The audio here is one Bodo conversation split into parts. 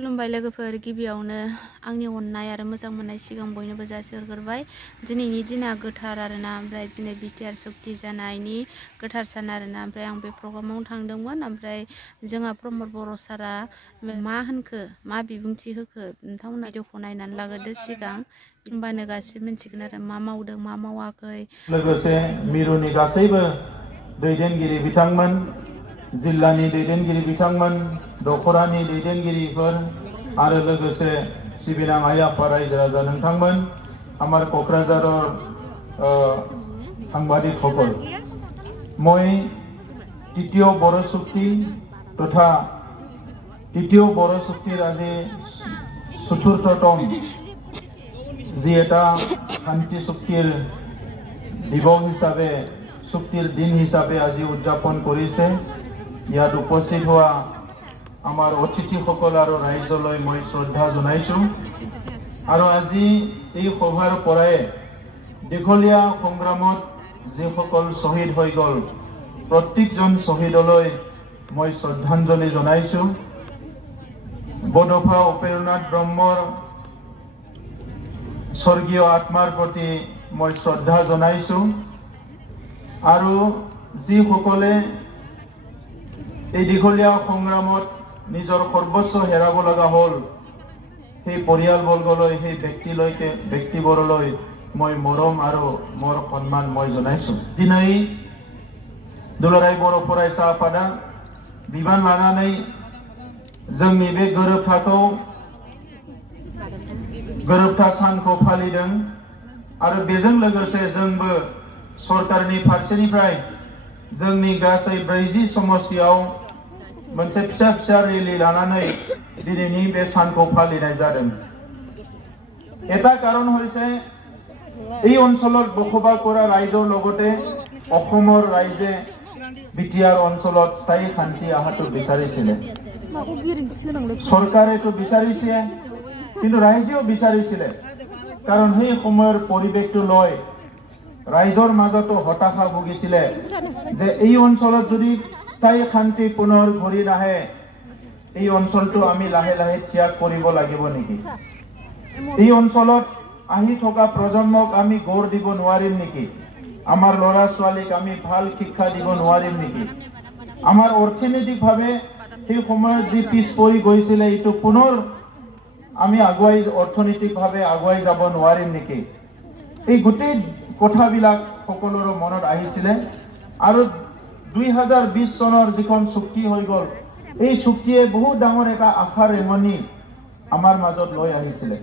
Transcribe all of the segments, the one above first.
खुलुमबाय लोगोफोर गिबियावनो आंनि अननाय आरो मोजां मोननाय सिगां बयनोबो जासिहरग्रोबाय दिनैनि दिना गोथार आरोना ओमफ्राय दिनै बिटिआर सक्ति जानायनि गोथार सान आरोना ओमफ्राय आं बे प्रग्रामाव थांदोंमोन ओमफ्राय जोंहा प्रमद बर' सारा मा होनखो मा बिबुंथि होखो नोंथांमोना भिडिअखौ नायनानै लाग्रोदो सिगां होमबानो गासिबो मिन्थिगोन आरो मा मावदों मा मावाखै लोगोसे मिरुनि गासैबो दैदेनगिरि बिथांमोन जिल्लानि दैदेनगिरि बिथांमोन दखरानि दैदेनगिरिफोर आरो लोगोसे सिबिनां आइ आफा रायजो राजा नोंथांमोन आमार क'क्राझारर साংবাদিকসকল মই তৃতীয় বড় চুক্তি তথা তৃতীয় বড় চুক্তিৰ আজি চতুৰ্থতম যি এটা শান্তি চুক্তিৰ দিৱস হিচাপে চুক্তিৰ দিন হিচাপে আজি উদযাপন কৰিছে ইয়াত উপস্থিত হোৱা আমাৰ অতিথিসকল আৰু ৰাইজলৈ মই শ্ৰদ্ধা জনাইছো আৰু আজি এই সভাৰ পৰাই দীঘলীয়া সংগ্ৰামত যিসকল শ্বহীদ হৈ গ'ল প্ৰত্যেকজন শ্বহীদলৈ মই শ্ৰদ্ধাঞ্জলি জনাইছো বডফা উপেন্দ্ৰনাথ ব্ৰহ্মৰ স্বৰ্গীয় আত্মাৰ প্ৰতি মই শ্ৰদ্ধা জনাইছো আৰু যিসকলে এই দীঘলীয়া সংগ্ৰামত নিজৰ সৰ্বস্ব হেৰাব লগা হ'ল সেই পৰিয়ালবৰ্গলৈ সেই ব্যক্তিবৰলৈ মই মৰম আৰু মোৰ সন্মান মই জনাইছো দিनै दुलाराय बर' फरायसा आफादा बिबान लानानै जोंनि बे गोरोबथा सानखौ फालिदों आरो बेजों लोगोसे जोंबो सरकारनि फारसेनिफ्राय जोंनि गासै 40 समस्तियाव मोनसे फिसा फिसा रेली लानानै दिनैनि बे सानखौ फालिनाय जादों এটা কাৰণ হৈছে এই অঞ্চলত বসবাস কৰা ৰাইজৰ লগতে অসমৰ ৰাইজে বিটিআৰ অঞ্চলত স্থায়ী শান্তি আহাটো বিচাৰিছিলে চৰকাৰেটো বিচাৰিছে কিন্তু ৰাইজেও বিচাৰিছিলে কাৰণ সেই সময়ৰ পৰিৱেশটো লৈ ৰাইজৰ মাজতো হতাশা ভুগিছিলে যে এই অঞ্চলত যদি স্থায়ী শান্তি পুনৰ ঘূৰি নাহে এই অঞ্চলটো আমি লাহে লাহে ত্যাগ কৰিব লাগিব নেকি এই অঞ্চলত আহি থকা প্ৰজন্মক আমি গৌৰ দিব নোৱাৰিম নেকি আমাৰ লৰা ছোৱালীক আমি ভাল শিক্ষা দিব নোৱাৰিম নেকি আমাৰ অৰ্থনৈতিকভাৱে সেই সময়ত যি পিছ পৰি গৈছিলে এইটো পুনৰ আমি অৰ্থনৈতিকভাৱে আগুৱাই যাব নোৱাৰিম নেকি এই গোটেই কথাবিলাক সকলোৰে মনত আহিছিলে আৰু 2020 চনৰ যিখন চুক্তি হৈ গ'ল এই চুক্তিয়ে বহুত ডাঙৰ এটা আশাৰ ৰেঙনি আমাৰ মাজত লৈ আহিছিলে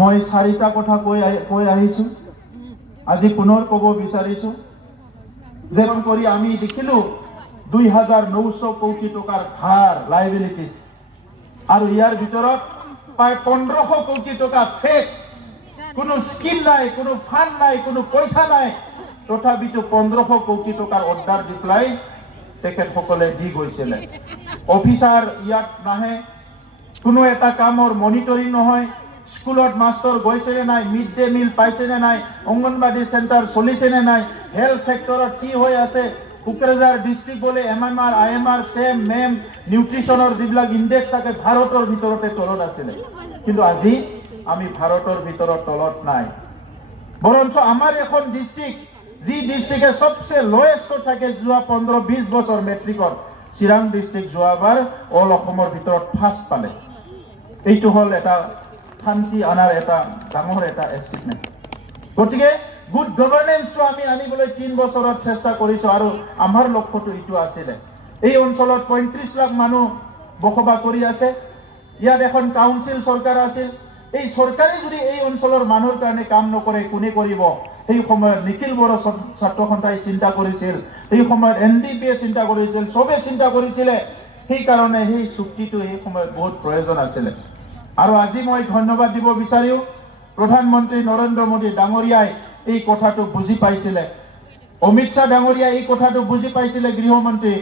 মই চাৰিটা কথা কৈ আহিছো আজি পুনৰ ক'ব বিচাৰিছো যেন কৰি আমি দেখিলো 2900 কোটি টকাৰ ধাৰ লাইবিলিটিজ আৰু ইয়াৰ ভিতৰত প্ৰায় 1500 কোটি টকা ফেক কোনো স্কিম নাই কোনো ফান্ড নাই কোনো পইচা নাই তথাপিতো 1500 কোটি টকাৰ অৰ্ডাৰ দি পেলাই তেখেতসকলে দি গৈছিলে অফিচাৰ ইয়াত নাহে কোনো এটা কামৰ মনিটৰিং নহয় স্কুলত মাষ্টৰ গৈছে নে নাই মিড ডে মিল পাইছে নে নাই অঙ্গনবাড়ী সেন্টার চলিছে নে নাই হেলথ সেক্টৰত কি হৈ আছে কোকৰাঝাৰ ডিস্ট্ৰিক্ট বলে এমএমআর আইএমআর সেম মেম নিউট্ৰিশনৰ যিবিলাক ইনডেক্স থাকে ভাৰতৰ ভিতৰতে তলত আছিল কিন্তু আজি আমি ভাৰতৰ ভিতৰত তলত নাই বৰঞ্চ আমাৰ এখন ডিস্ট্ৰিক্ট যি ডিস্ট্ৰিক্টে সবচেয়ে লোয়েষ্ট থাকে যোৱা 15-20 বছৰ মেট্ৰিকৰ চিৰাং ডিস্ট্ৰিক্ট যোৱাবাৰ অল অসমৰ ভিতৰত ফাৰ্ষ্ট পালে এইটো হল এটা শান্তি আনাৰ এটা ডাঙৰ এটা এচিভমেন্ট গতিকে গুড গভৰ্নেন্সটো আমি আনিবলৈ 3 বছৰত চেষ্টা কৰিছো আৰু আমাৰ লক্ষ্যটো ইটো আছিল এই অঞ্চলত 35 লাখ মানুহ বসবাস কৰি আছে ইয়াত এখন কাউন্সিল চৰকাৰ আছিল এই চৰকাৰে যদি এই অঞ্চলৰ মানুহৰ কাৰণে কাম নকৰে কোনে কৰিব এই সময়ত নিখিল বড়ো ছাত্ৰ সন্থাই চিন্তা কৰিছিল এই সময়ত এনডিপিয়ে চিন্তা কৰিছিল সবে চিন্তা কৰিছিল সেই কাৰণে এই চুক্তিটো এই সময়ত বহুত প্ৰয়োজন আছিল আৰু আজি মই ধন্যবাদ দিব বিচাৰিও প্ৰধানমন্ত্ৰী নৰেন্দ্ৰ মোদী ডাঙৰীয়াই এই কথাটো বুজি পাইছিলে অমিত শাহ ডাঙৰীয়া এই কথাটো বুজি পাইছিলে গৃহমন্ত্ৰী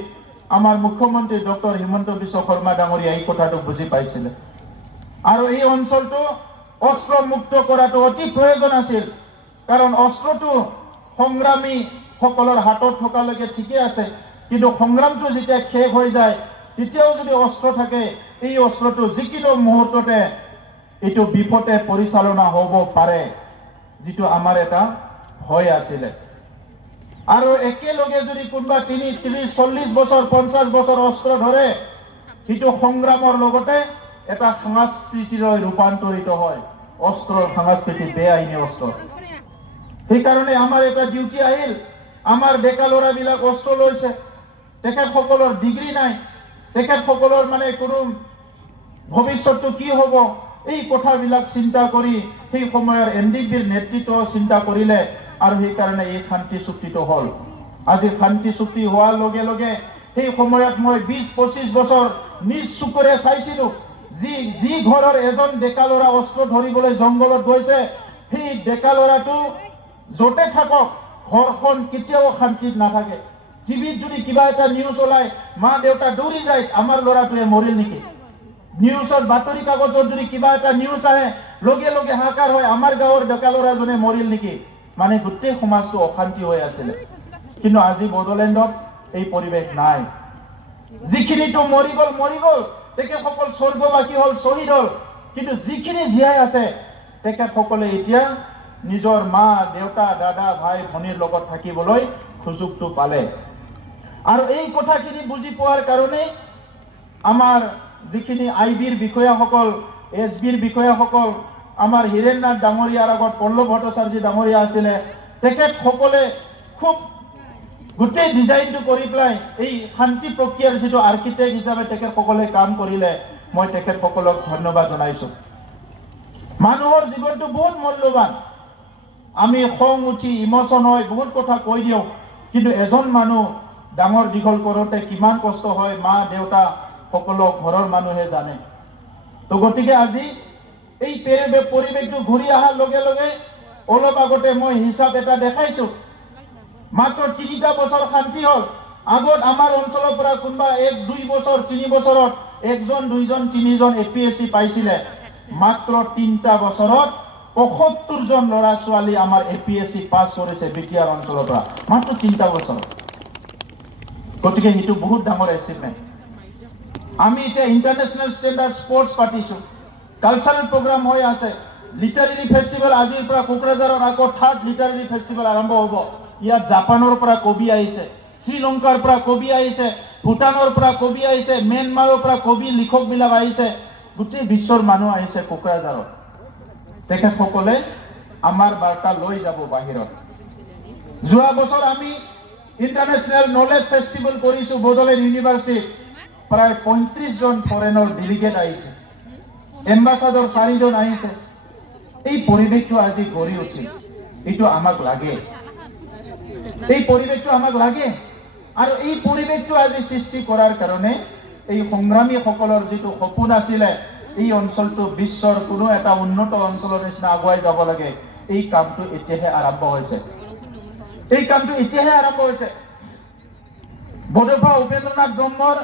আমাৰ মুখ্যমন্ত্ৰী ডক্টৰ হিমন্ত বিশ্ব শৰ্মা ডাঙৰীয়া এই কথাটো বুজি পাইছিলে আৰু এই অঞ্চলটো অস্ত্ৰ মুক্ত কৰাটো অতি প্ৰয়োজন আছিল কাৰণ অস্ত্ৰটো সংগ্ৰামী সকলৰ হাতত থকালৈকে ঠিকই আছে কিন্তু সংগ্ৰামটো যেতিয়া শেষ হৈ যায় তেতিয়াও যদি অস্ত্ৰ থাকে এই অস্ত্ৰটো যিকোনো মুহূৰ্ততে এইটো বিপদে পৰিচালনা হ'ব পাৰে যেটো আমাৰ এটা ভয় আছিল আৰু একেলগে যদি কোনবা 30-40 বছৰ 50 বছৰ অস্ত্ৰ ধৰে সেইটো সংগ্ৰামৰ লগতে এটা সংস্কৃতিলৈ ৰূপান্তৰিত হয় অস্ত্ৰৰ সংস্কৃতি বেআইনী অস্ত্ৰ সেই কাৰণে আমাৰ এটা ডিউটি আহিল আমাৰ ডেকা ল'ৰাবিলাক অস্ত্ৰ লৈছে তেখেতসকলৰ ডিগ্ৰী নাই তেখেতসকলৰ মানে কোনো ভৱিষ্যতটো কি হ'ব এই কথাবিলাক চিন্তা কৰি সেই সময়ৰ এনডিপিৰ নেতৃত্ব চিন্তা কৰিলে আৰু সেই কাৰণে এই শান্তি চুক্তিটো হ'ল আজি শান্তি চুক্তি হোৱাৰ লগে লগে সেই সময়ত মই 20-25 বছৰ নিজ চকুৰে চাইছিলো যি ঘৰৰ এজন ডেকা ল'ৰা অস্ত্ৰ ধৰিবলৈ জংগলত গৈছে সেই ডেকা ল'ৰাটো যতে থাকক ঘৰখন কেতিয়াও শান্তিত নাথাকে টিভিত যদি কিবা এটা নিউজ ওলাই মা দেউতা দৌৰি যায় আমাৰ ল'ৰাটোৱে মৰিল নেকি নিউজৰ বাতৰি কাগজত যদি কিবা এটা নিউজ আহে লগে লগে হাহাকাৰ হয় আমাৰ গাঁৱৰ ডেকা ল'ৰাজনে মৰিল নেকি মানে গোটেই সমাজটো অশান্তি হৈ আছিল কিন্তু আজি বড়োলেণ্ডত এই পৰিৱেশ নাই যিখিনিটো মৰি গ'ল তেখেতসকল স্বৰ্গবাসী হ'ল শ্বহীদ হ'ল কিন্তু যিখিনি জীয়াই আছে তেখেতসকলে এতিয়া নিজৰ মা দেউতা দাদা ভাই ভনীৰ লগত থাকিবলৈ সুযোগটো পালে আৰু এই কথাখিনি বুজি পোৱাৰ কাৰণে আমাৰ যিখিনি আইবিৰ বিষয়াসকল এছবিৰ বিষয়াসকল আমাৰ হিৰেননাথ ডাঙৰীয়াৰ আগত পল্লৱ ভট্টাচাৰ্য ডাঙৰীয়া আছিলে তেখেতসকলে খুব গোটেই ডিজাইনটো কৰি পেলাই এই শান্তি প্ৰক্ৰিয়াৰ যেটো আৰ্কিটেক্ট হিচাপে তেখেতসকলে কাম কৰিলে মই তেখেতসকলক ধন্যবাদ জনাইছো মানুহৰ জীৱনটো বহুত মূল্যৱান আমি খং উঠি ইমোশন হয় বহুত কথা কৈ দিওঁ কিন্তু এজন মানুহ ডাঙৰ দীঘল কৰোতে কিমান কষ্ট হয় মা দেউতা সকলো ঘৰৰ মানুহে জানে তো গতিকে আজি এই পৰিৱেশটো ঘূৰি অহাৰ লগে লগে অলপ আগতে মই হিচাপ এটা দেখাইছো মাত্ৰ 3টা বছৰ শান্তি হ'ল আগত আমাৰ অঞ্চলৰ পৰা কোনবা 1-2 বছৰ 3 বছৰত একজন দুইজন তিনিজন এপিএসসি পাইছিলে মাত্ৰ 3টা বছৰত 75 জন ল'ৰা ছোৱালী আমাৰ এপিএসসি পাছ কৰিছে বিটিআৰ অঞ্চলৰ পৰা মাত্ৰ 3টা বছৰ গতিকে হিটো বহুত ডাঙৰ এচিভমেন্ট আমি এটা ইন্টাৰনেশনাল স্ট্যান্ডার্ড স্পোর্টস পাতিছো কালচারাল প্রোগ্রাম হৈ আছে লিটারেরি ফেস্টিভেল আজিৰ পৰা কোকৰাঝাৰৰ আকৌ 3rd লিটারেরি ফেস্টিভেল আৰম্ভ হ'ব ইয়াত জাপানৰ পৰা কবি আহিছে শ্ৰীলংকাৰ পৰা কবি আহিছে ভুটানৰ পৰা কবি আহিছে মিয়ানমাৰৰ পৰা কবি লিখক বিলাক আহিছে গোটেই বিশ্বৰ মানুহ আহিছে কোকৰাঝাৰত তেখেতসকলে আমাৰ বাৰ্তা লৈ যাব বাহিৰত যোৱা বছৰ আমি ইন্টাৰনেশনাল নলেজ ফেস্টিভেল কৰিছো বড়োলেণ্ড ইউনিভাৰ্সিটি প্ৰায় 35 জন ফৰেনৰ ডেলিগেট আহিছে এম্বাসাডৰ 4 জন আহিছে এই পৰিৱেশটো আজি গঢ়ি উঠিল এইটো আমাক লাগে এই পৰিৱেশটো আমাক লাগে আৰু এই পৰিৱেশটো আজি সৃষ্টি কৰাৰ কাৰণে এই সংগ্ৰামী সকলৰ যেটো সপোন আছিল এই অঞ্চলটো বিশ্বৰ কোনো এটা উন্নত অঞ্চলৰ নিচিনা আগুৱাই যাব লাগে এই কামটো এতিয়াহে আৰম্ভ হৈছে এই কামটো এতিয়াহে আৰম্ভ হৈছে বড়োফা উপেন্দ্ৰনাথ ব্ৰহ্মৰ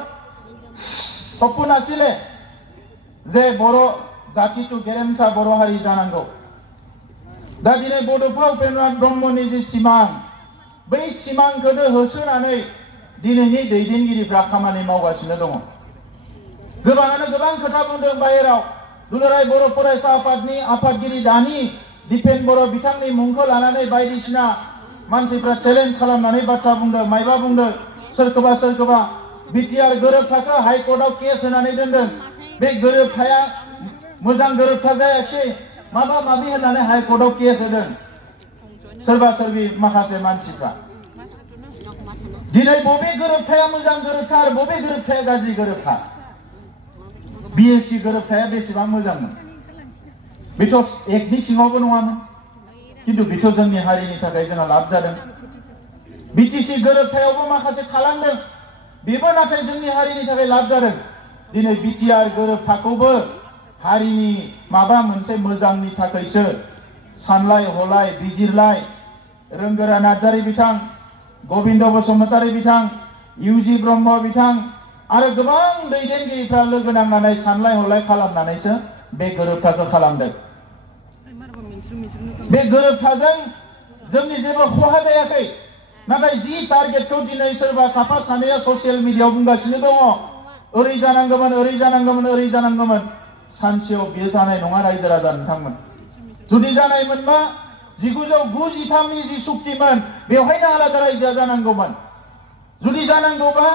সপোন আছিল যে বড়ো জাতিটো গেৰেমসা বড়ো হাৰি জানাংগো दा दिनै बड'फा उपेन्द्रनाथ ब्रह्मनि जि सिमां बै सिमांखौनो होसोनानै दिनैनि दैदेनगिरिफ्रा खामानि मावगासिनो दङ गोबाङानो गोबां खोथा बुंदों बाहेराव दुलाराय बर' फरायसा आफादनि आफादगिरि दानि दिपेन बर' बिथांनि मुंखौ लानानै बायदिसिना मानसिफ्रा चेलेन्ज खालामनानै बाथ्रा बुंदों मायबा बुंदों सोरखौबा बिटिआर गोरोबथाखौ हाइकर्टआव केस होनानै दोनदों बे गोरोबथाया मोजां गोरोबथा जायाखै माबा माबि होनानै हाइकर्टआव केस होदों सोरबा सोरबि माखासे मानसिफ्रा दिनै बबे गोरोबथाया मोजां गोरोबथा आरो बबे गोरोबथाया गाज्रि गोरोबथा बिएससि गोरोबथाया बेसेबां मोजांमोन बेथ' एकनि सिङावबो नङामोन किन्तु बेथ' जोंनि हारिनि थाखाय जोंहा लाब जादों बिटिसि गोरोबथायावबो माखासे थालांदों बेबो नाथाय जोंनि हारिनि थाखाय लाब जादों दिनै बिटिआर गोरोबथाखौबो हारिनि माबा मोनसे मोजांनि थाखायसो सानलाय हलाय बिजिरलाय रोंगोरा नार्जारी बिथां गोविंद बसुमतारी बिथां इउजि ब्रह्म बिथां आरो गोबां दैदेनगिरिफ्रा लोगो नांनानै सानलाय हलाय खालामनानैसो बे गोरोबथाखौ खालामदों बे गोरोबथाजों जोंनि जेबो खहा जायाखै नाथाय जि टार्गेटखौ दिनै सोरबा साफा सानैया ससियेल मिडियायाव बुंगासिनो दङ ओरै जानांगौमोन ओरै जानांगौमोन ओरै जानांगौमोन सानसेयाव बियो जानाय नङा रायजो राजा नोंथांमोन जुदि जानायमोनबा 1993नि जि सुक्तिमोन बेवहायनो आलादा रायजोआ जानांगौमोन जुदि जानांगौबा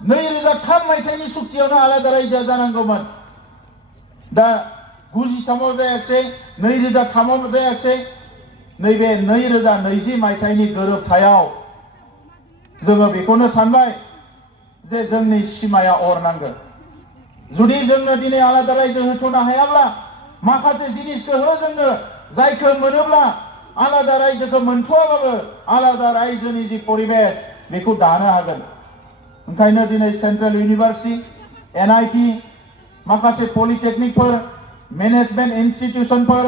2003 मायथाइनि सुक्तियावनो आलादा रायजोआ जानांगौमोन दा 93आव जायाखिसै 2003आव जायाखिसै नैबे 2020 मायथाइनि गोरोबथायाव जोङो बेखौनो सानबाय जे जोंनि सिमाया अरनांगोन जुदि जोंनो दिनै आलादा रायजो होथ'नो हायाब्ला माखासे जिनिसखौ हो जोंनो जायखौ मोनोब्ला आलादा रायजोखौ मोनथ'आबाबो आलादा रायजोनि जि परिबेस बेखौ दानो हागोन ओंखायनो दिनै सेन्ट्रेल इउनिभार्सिटि NIT माखासे पलिटेकनिकफोर मेनेजमेन्ट इन्स्टिट्युशनफोर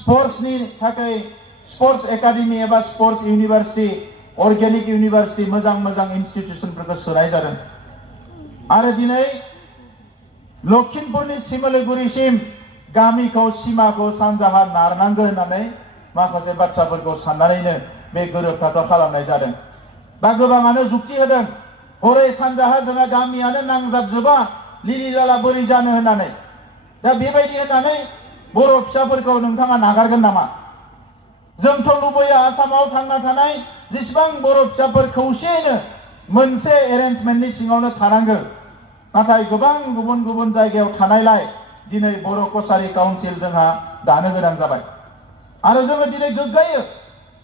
स्पर्ट्सनि थाखाय स्पर्ट्स एकाडेमि एबा स्पर्ट्स इउनिभार्सिटि अर्गेनिक इउनिभार्सिटि मोजां इन्स्टिट्युशनफोरखौ सोनाय जादों आरो दिनै लखिमपुरनि सिमलिगुरिसिम गामिखौ सिमाखौ सानजाहा नारनांगौ होननानै माखासे बाथ्राफोरखौ साननानैनो बे गोरोबथाखौ खालामनाय जादों दा गोबाङानो जुक्ति होदों हरै सानजाहा जोंहा गामियानो नांजाबजोबा लिलि जाला बोरै जानो होननानै दा बेबायदि होननानै बर' फिसाफोरखौ नोंथाङा नागारगोन नामा जोंथ' लुबैयो आसामाव थांना थानाय जेसेबां बर' फिसाफोर खौसेयैनो मोनसे एरेन्जमेन्टनि सिङावनो थानांगौ नाथाय गोबां गुबुन जायगायाव थानायलाय दिनै बर' कसारी काउन्सिल जोंहा दानो गोनां जाबाय आरो जोङो दिनै गोग्गायो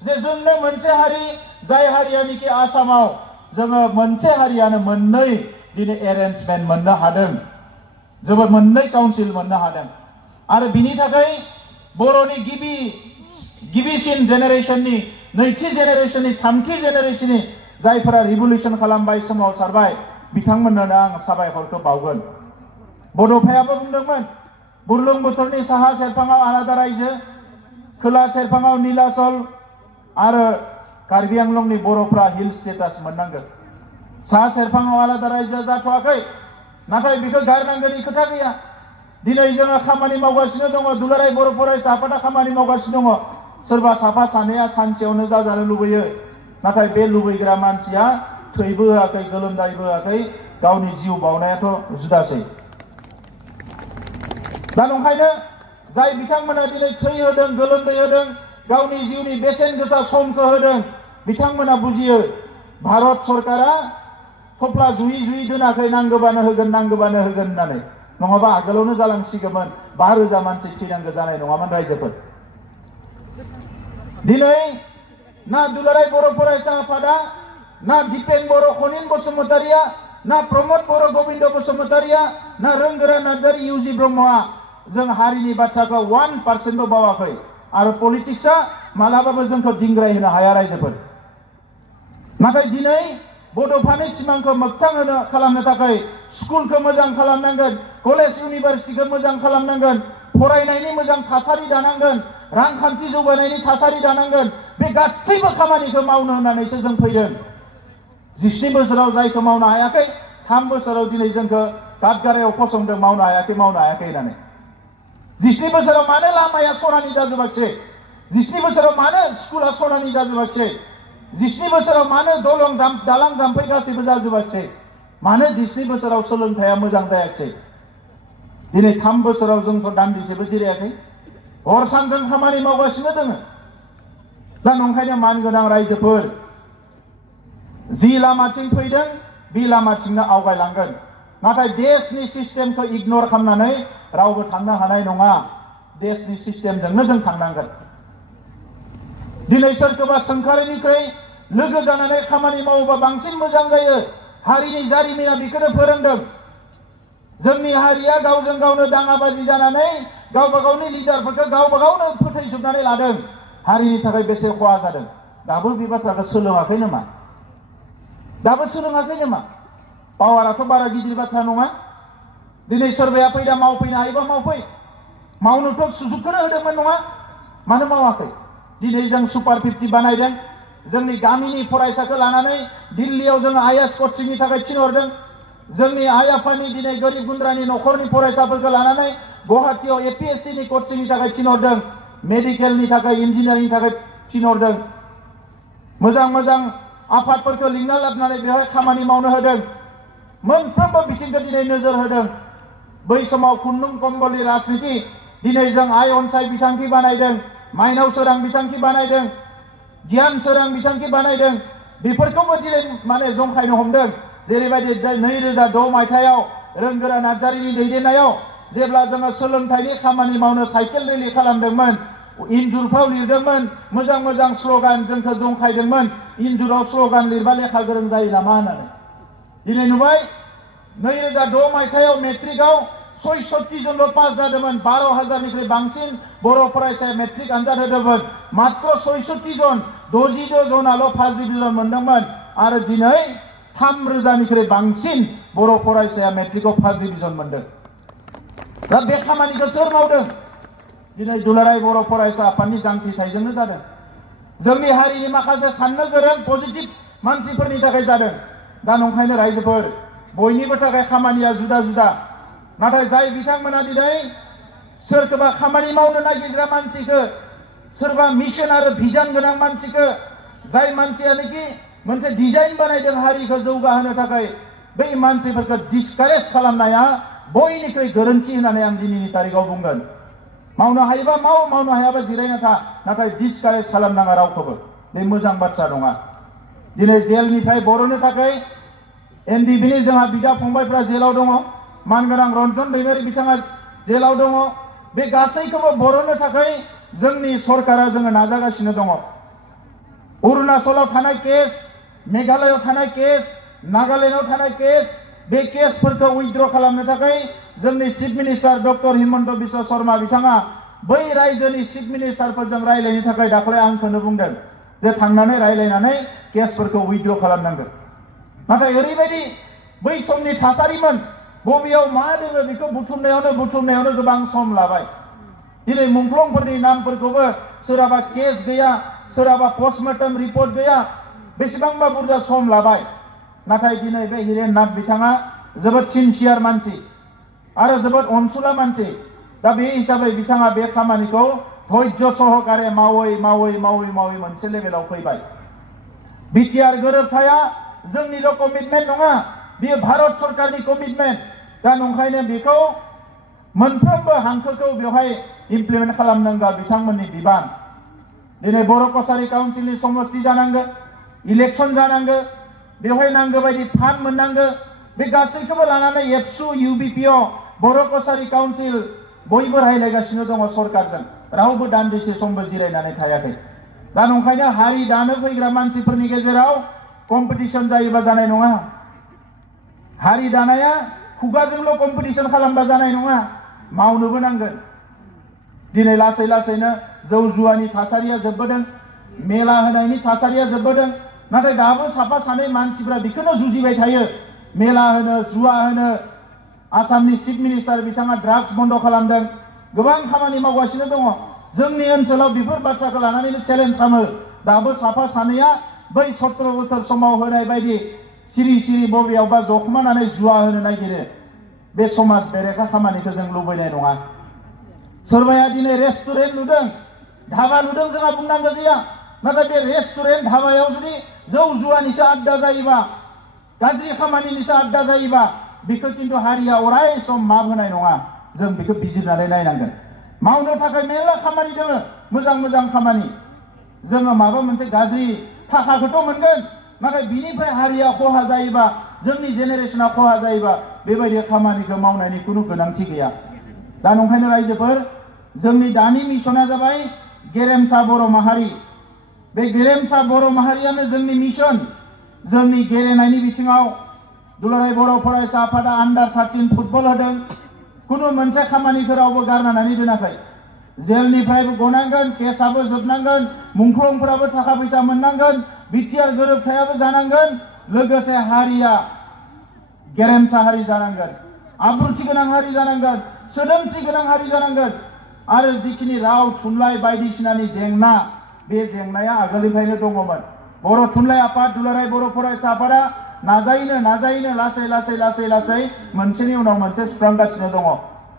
जे जोंनो मोनसे हारि जाय हारियानिखि आसामाव जोङो मोनसे हारियानो मोननै दिनै एरेन्जमेन्ट मोननो हादों जोबोद मोननै काउन्सिल मोननो हादों आरो बिनि थाखाय बर'नि गिबिसिन जेनेरेशननि नैथि जेनेरेशननि थामथि जेनेरेशननि जायफोरा रिभलिउसन खालामबाय सोमावसारबाय बिथांमोननो आं साबायखरखौ बावगोन बड'फायाबो बुंदोंमोन बुरलुंबुथुरनि साहा सेरफाङाव आलादा रायजो खोला सेरफाङाव नीलाचल आरो कार्बि आंलंनि बर'फ्रा हिल स्टेटास मोननांगोन साहा सेरफाङाव आलादा रायजोआ जाथ'वाखै नाथाय बेखौ गारनांगोननि खोथा गैया दिनै जोङो खामानि मावगासिनो दङ दुलाराय बर' फरायसा आफादा खामानि मावगासिनो दङ सोरबा साफा सानैया सानसेयावनो जाजानो लुबैयो नाथाय बे लुबैग्रा मानसिया थैबो होआखै गोलोमदैबो होआखै गावनि जिउ बावनायाथ' जुदासै दा नंखायनो जाय बिथांमोना दिनै थै होदों गोलोमदै होदों गावनि जिउनि बेसेन गोसा समखौ होदों बिथांमोना बुजियो भारत सरकारा थफ्ला जुयै दोनाखै नांगौबानो होगोन होननानै नङाबा आगोलावनो जालांसिगौमोन 5,000 मानसि थैनांगौ जानाय नङामोन रायजोफोर दिनै ना दुलाराय बर' फरायसा आफादा ना दिपेन बर' खनिन बसुमतारिया ना प्रमद बर' गोविन्द बसुमतारिया ना रोंगोरा नार्जारी इउजि ब्रह्मआ जों हारिनि बाथ्राखौ 1% बावाखै आरो पलिटिक्सआ मालाबाबो जोंखौ दिंग्राय होनो हाया रायजोफोर नाथाय दिनै बड'फानि सिमांखौ मोगथां खालामनो थाखाय स्कुलखौ मोजां खालामनांगोन कलेज इउनिभार्सिटिखौ मोजां खालामनांगोन फरायनायनि मोजां थासारि दानांगोन रांखान्थि जौगानायनि थासारि दानांगोन बे गासैबो खामानिखौ मावनो होननानैसो जों फैदों 17 बोसोराव जायखौ मावनो हायाखै 3 बोसोराव दिनै जोंखौ काटगारायाव फसंदों मावनो हायाखै होननानै 17 बोसोराव मानो लामाया सनानि जाजोबाखिसै 17 बोसोराव मानो स्कुला सनानि जाजोबाखिसै 17 बोसोराव मानो दालां जाम्फै गासैबो जाजोबाखिसै मानो 17 बोसोराव सोलोंथाइया मोजां जायाखिसै दिनै 3 बोसोराव जोंथ' दान्दिसेबो जिरायाखै हर सानजों खामानि मावगासिनो दङ दा नंखायनो मानगोनां रायजोफोर जि लामाथिं फैदों बे लामाथिंनो आवगायलांगोन नाथाय देशनि सिस्टेमखौ इगनर खालामनानै रावबो थांनो हानाय नङा देशनि सिस्टेमजोंनो जों थांनांगोन दिनै सोरखौबा सोंखारिनिख्रुइ लोगो जानानै खामानि मावोबा बांसिन मोजां जायो हारिनि जारिमिना बेखौनो फोरोंदों जोंनि हारिया गावजों गावनो दाङाबाजि जानानै गावबा गावनि लिडारफोरखौ गावबा गावनो फोथैजोबनानै लादों हारिनि थाखाय बेसे खहा जादों दाबो बे बाथ्राखौ सोलोङाखै नामा पावाराथ' बारा गिदिर बाथ्रा नङा दिनै सोरबाया फैदा मावफैनो हायोबा मावफै मावनोथ' सुजुगखौनो होदोंमोन नङा मानो मावाखै दिनै जों सुपार 50 बानायदों जोंनि गामिनि फरायसाखौ लानानै दिल्लीयाव जों IAS कचिंनि थाखाय थिनहरदों जोंनि आइ आफानि दिनै गोरिब गुन्द्रानि नखरनि फरायसाफोरखौ लानानै गुवाहाटीयाव APSC नि कचिंनि थाखाय थिनहरदों मेडिकेलनि थाखाय इन्जिनियारिंनि थाखाय थिनहरदों मोजां आफादफोरखौ लिंना लाबोनानै बेवहाय खामानि मावनो होदों मोनफ्रोमबो बिथिंखौ दिनै नोजोर होदों। बै समाव खुन्दुं कम्बलनि राजनिति, दिनै जों आइ अनसाय बिथांखि बानायदों, माइनाव सोरां बिथांखि बानायदों, गियान सोरां बिथांखि बानायदों। बेफोरखौबो दिनै माने जंखायनो हमदों। जेरैबायदि 2006 मायथाइयाव रोंगोरा नार्जारिनि दैदेननायाव जेब्ला जोङो सोलोंथाइनि खामानि मावनो साइकेल रेलि खालामदोंमोन, इन्जुरफ्राव लिरदोंमोन, मोजां मोजां स्ल'गान जोंखौ जंखायदोंमोन, इन्जुराव स्ल'गान लिरबा लेखा गोरों जायो नामा होननानै। दिनै नुबाय 2006 मायथाइयाव मेट्रिकआव 66 जनल' पास जादोंमोन। 12,000निख्रुइ बांसिन बर' फरायसाया मेट्रिक आनजाद होदोंमोन। मात्र 66 जन, 66 जनाल' फार्स्ट डिभिजन मोनदोंमोन। आरो दिनै 3,000निख्रुइ बांसिन बर' फरायसाया मेट्रिकआव फार्स्ट डिभिजन मोनदों। दा बे खामानिखौ सोर मावदों? दिनै दुलाराय बर' फरायसा आफादनि जांख्रिथायजोंनो जादों। जोंनि हारिनि माखासे साननो गोरों पजिटिभ मानसिफोरनि थाखाय जादों। दा नंखायनो रायजोफोर, बयनिबो थाखाय खामानिया जुदा जुदा। नाथाय जाय बिथांमोना दिनै सोरखौबा खामानि मावनो नागिरग्रा मानसिखौ, सोरबा मिशन आरो भिजन गोनां मानसिखौ, जाय मानसियानोखि मोनसे डिजाइन बानायदों हारिखौ जौगाहोनो थाखाय, बै मानसिफोरखौ डिसकारेज खालामनाया बयनिख्रुइ गोरोन्थि होननानै आं दिनैनि तारिखाव बुंगोन। मावनो हायोबा माव, मावनो हायाबा जिरायना था, नाथाय डिसकारेज खालामनाङा रावखौबो। बे मोजां बाथ्रा नङा। दिनै जेलनिफ्राय बर'नो थाखाय एनडिबिनि जोंहा बिदा फंबायफ्रा जेलाव दङ। मानगोनां रन्जन दैमारि बिथाङा जेलाव दङ। बे गासैखौबो बर'नो थाखाय जोंनि सरकारा जोङो नाजागासिनो दङ। अरुणाचलाव थानाय केस, मेघालयआव थानाय केस, नागालेण्डआव थानाय केस, बे केसफोरखौ उइथड्र खालामनो थाखाय जोंनि chief minister doctor Himanta Biswa Sharma बिथाङा बै रायजोनि चिफ मिनिस्टारफोरजों रायलायनो थाखाय दाखालि आंखौनो बुंदों जे थांनानै रायलायनानै केसफोरखौ उइथड्र खालामनांगोन। नाथाय ओरैबायदि बै समनि थासारिमोन, बबेयाव मा दङ बेखौ बुथुमनायावनो गोबां सम लाबाय। दिनै मुंख्लंफोरनि नामफोरखौबो सोरहाबा केस गैया, सोरहाबा पस्टमर्टम रिपर्ट गैया, बेसेबांबा बुरजा सम लाबाय। नाथाय दिनै बे हिरेन नाथ बिथाङा जोबोद सिनसियार मानसि आरो जोबोद अनसुला मानसि। दा बे हिसाबै बिथाङा बे खामानिखौ धैर्य सहकारे मावै मावै मावै मावै मोनसे लेभेलाव फैबाय। बिटिआर गोरोबथाया जोंनिल' कमिटमेन्ट नङा, बेयो भारत सरकारनि कमिटमेन्ट। दा नंखायनो बेखौ मोनफ्रोमबो हांखोखौ बेवहाय इमप्लिमेन्ट खालामनांगौ बिथांमोननि बिबान। दिनै बर' कसारी काउन्सिलनि समस्ति जानांगौ, इलेक्सन जानांगौ, बेवहाय नांगौ बायदि फान्ड मोननांगौ। बे गासैखौबो लानानै एबसु, इउबिपिअ, बर' कसारी काउन्सिल बयबो रायलायगासिनो दङ सरकारजों। रावबो दान्दिसे समबो जिरायनानै थायाखै। दा नंखायनो हारि दानो फैग्रा मानसिफोरनि गेजेराव कम्पिटिसन जायोबा जानाय नङा। हारि दानाया खुगाजोंल' कम्पिटिसन खालामबा जानाय नङा, मावनोबो नांगोन। दिनै लासै लासैनो जौ जुवानि थासारिया जोबबोदों, मेला होनायनि थासारिया जोबबोदों। नाथाय दाबो साफा सानै मानसिफ्रा बेखौनो जुजिबाय थायो, मेला होनो, जुवा होनो। आसामनि चिफ मिनिस्टार बिथाङा ड्राग्स बन्द खालामदों, गोबां खामानि मावगासिनो दङ। जोंनि ओनसोलाव बेफोर बाथ्राखौ लानानैनो चेलेन्ज खालामो। दाबो साफा सानैया बै 17 बोसोर समाव होनाय बायदि सिरि सिरि बबेयावबा जखमानानै जुवा होनो नागिरो। बे समाज बेरेखा खामानिखौ जों लुबैनाय नङा। सोरबाया दिनै रेस्टुरेन्ट नुदों, धाबा नुदों, जोंहा बुंनांगौ गैया। नाथाय बे रेस्टुरेन्ट धाबायाव जुदि जौ जुवानिसो आड्डा जायोबा, गाज्रि खामानिनिसो आड्डा जायोबा, बेखौ खिन्थु हारिया अराय सम माफ होनाय नङा। जों बेखौ बिजिरनानै नायनांगोन। मावनो थाखाय मेरला खामानि दङ, मोजां मोजां खामानि। जोङो माबा मोनसे गाज्रि थाखाखौथ' मोनगोन, नाथाय बिनिफ्राय हारिया खहा जायोबा, जोंनि जेनेरेशना खहा जायोबा, बेबायदि खामानिखौ मावनायनि खुनु गोनांथि गैया। दा नंखायनो रायजोफोर, जोंनि दानि मिशना जाबाय गेरेमसा बर' माहारि। बे गेरेमसा बर' माहारियानो जोंनि मिशन। जोंनि गेलेनायनि बिथिङाव दुलाराय बर' फरायसा आफादा आन्डार 13 फुटबल होदों। खुनु मोनसे खामानिखौ रावबो गारनानै दोनाखै। जेलनिफ्रायबो गनांगोन, केसआबो जोबनांगोन, मुंख्लंफोराबो थाखा फैसा मोननांगोन, बिटिआर गोरोबथायाबो जानांगोन। लोगोसे हारिया गेरेमसा हारि जानांगोन, आब्रुथि गोनां हारि जानांगोन, सोदोमस्रि गोनां हारि जानांगोन। आरो जिखिनि राव थुनलाइ बायदिसिनानि जेंना, बे जेंनाया आगोलनिफ्रायनो दङमोन। बर' थुनलाइ आफाद, दुलाराय बर' फरायसा आफादा नाजायैनो लासै लासै मोनसेनि उनाव मोनसे सुस्रांगासिनो दङ।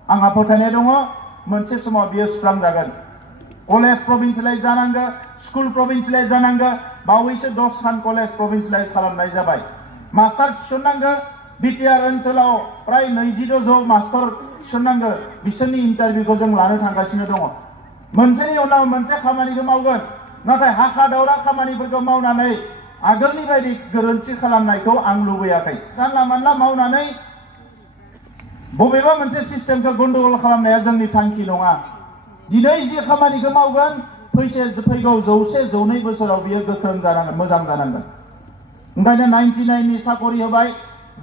आंहा फोथायनाय दङ मोनसे समाव बियो सुस्रांजागोन। कलेज प्रभिन्सियेलाइज जानांगौ, स्कुल प्रभिन्सियेलाइज जानांगौ। बावैसो 10 खान कलेज प्रभिन्सियेलाइज खालामनाय जाबाय। मास्टार थिसननांगौ, बिटिआर ओनसोलाव प्राय 26 मास्टर थिसननांगौ बिसोरनि इन्टारभिउखौ जों लानो थांगासिनो दङ। मोनसेनि उनाव मोनसे खामानिखौ मावगोन, नाथाय हाखा दावरा खामानिफोरखौ मावनानै आगोलनि बायदि गोरोन्थि खालामनायखौ आं लुबैयाखै। जानला मानला मावनानै बबेबा मोनसे सिस्टेमखौ गन्डगोल खालामनाया जोंनि थांखि नङा। दिनै जि खामानिखौ मावगोन फैगौ 100-102 बोसोराव बियो गोख्रों जानांगोन, मोजां जानांगोन। ओंखायनो 99 नि साकरि होबाय,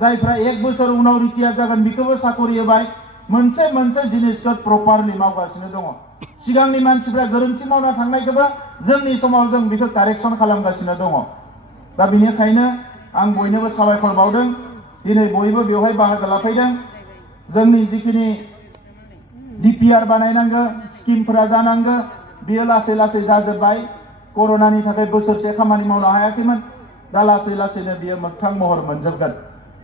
जायफ्रा 1 बोसोर उनाव रिटायार जागोन बिखौबो साकरि होबाय। मोनसे मोनसे जिनिसखौ प्रपारलि मावगासिनो दङ। सिगांनि मानसिफ्रा गोरोन्थि मावना थांनायखौबो जोंनि समाव जों बेखौ कारेक्सन खालामगासिनो दङ। दा बेनिखायनो आं बयनोबो साबायखर बावदों। दिनै बयबो बेवहाय बाहागो लाफैदों। जोंनि जिखिनि डिपिआर बानायनांगौ, स्किमफोरा जानांगौ, बियो लासै लासै जाजोब्बाय। कर'नानि थाखाय बोसोरसे खामानि मावनो हायाखैमोन, दा लासै लासैनो बियो मोगथां महर मोनजोबगोन।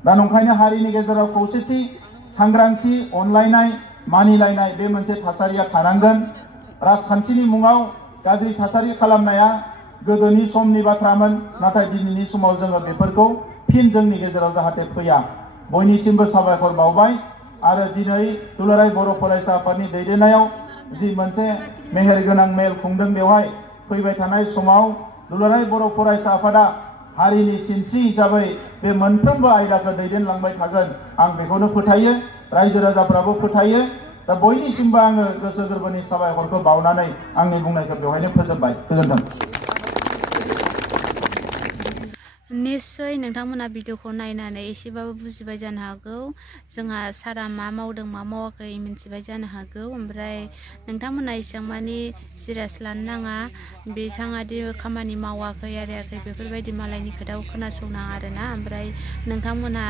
दा नंखायनो हारिनि गेजेराव खौसेथि, सांग्रांथि, अनलायनाय, मानिलायनाय बे मोनसे थासारिया थानांगोन। राजखान्थिनि मुङाव गाज्रि थासारि खालामनाया गोदोनि समनि बाथ्रामोन, नाथाय दिनैनि समाव जोङो बेफोरखौ फिन जोंनि गेजेराव जाहाथे फैया। बयनिसिमबो साबायखर बावबाय। आरो दिनै दुलाराय बर' फरायसा आफादनि दैदेननायाव जि मोनसे मेहेरगोनां मेल खुंदों, बेवहाय फैबाय थानाय समाव दुलाराय बर' फरायसा आफादा हारिनि सिनस्रि हिसाबै बे मोनफ्रोमबो आयदाखौ दैदेनलांबाय थागोन, आं बेखौनो फोथायो। रायजो राजाफ्राबो फोथायो। दा बयनिसिमबो आङो गोसो गोरबोनि साबायखरखौ बावनानै आंनि बुंनायखौ बेवहायनो फोजोबबाय। गोजोन्थों। निश्चय नोंथांमोना भिडिअखौ नायनानै एसेबाबो बुजिबाय जानो हागौ। जोंहा सारा मा मावदों मा मावाखै मिथिबाय जानो हागौ। ओमफ्राय नोंथांमोना एसेबां मानि सिरियास लानो नाङा। बिथाङा दि खामानि मावाखै आरियाखै बेफोरबायदि मालायनि खोथाखौ खोनासंनाङा आरोना। ओमफ्राय नोंथांमोना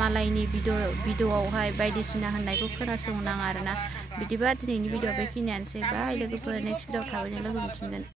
मालायनि भिडिअआवहाय बायदिसिना होननायखौ खोनासंनाङा आरोना। बिदिबा दिनैनि भिडिअआ बेखिनियानोसै। बाय लोगोफोर, नेक्स्ट भिडिअआव थाबैनो लोगो मोनफिनगोन।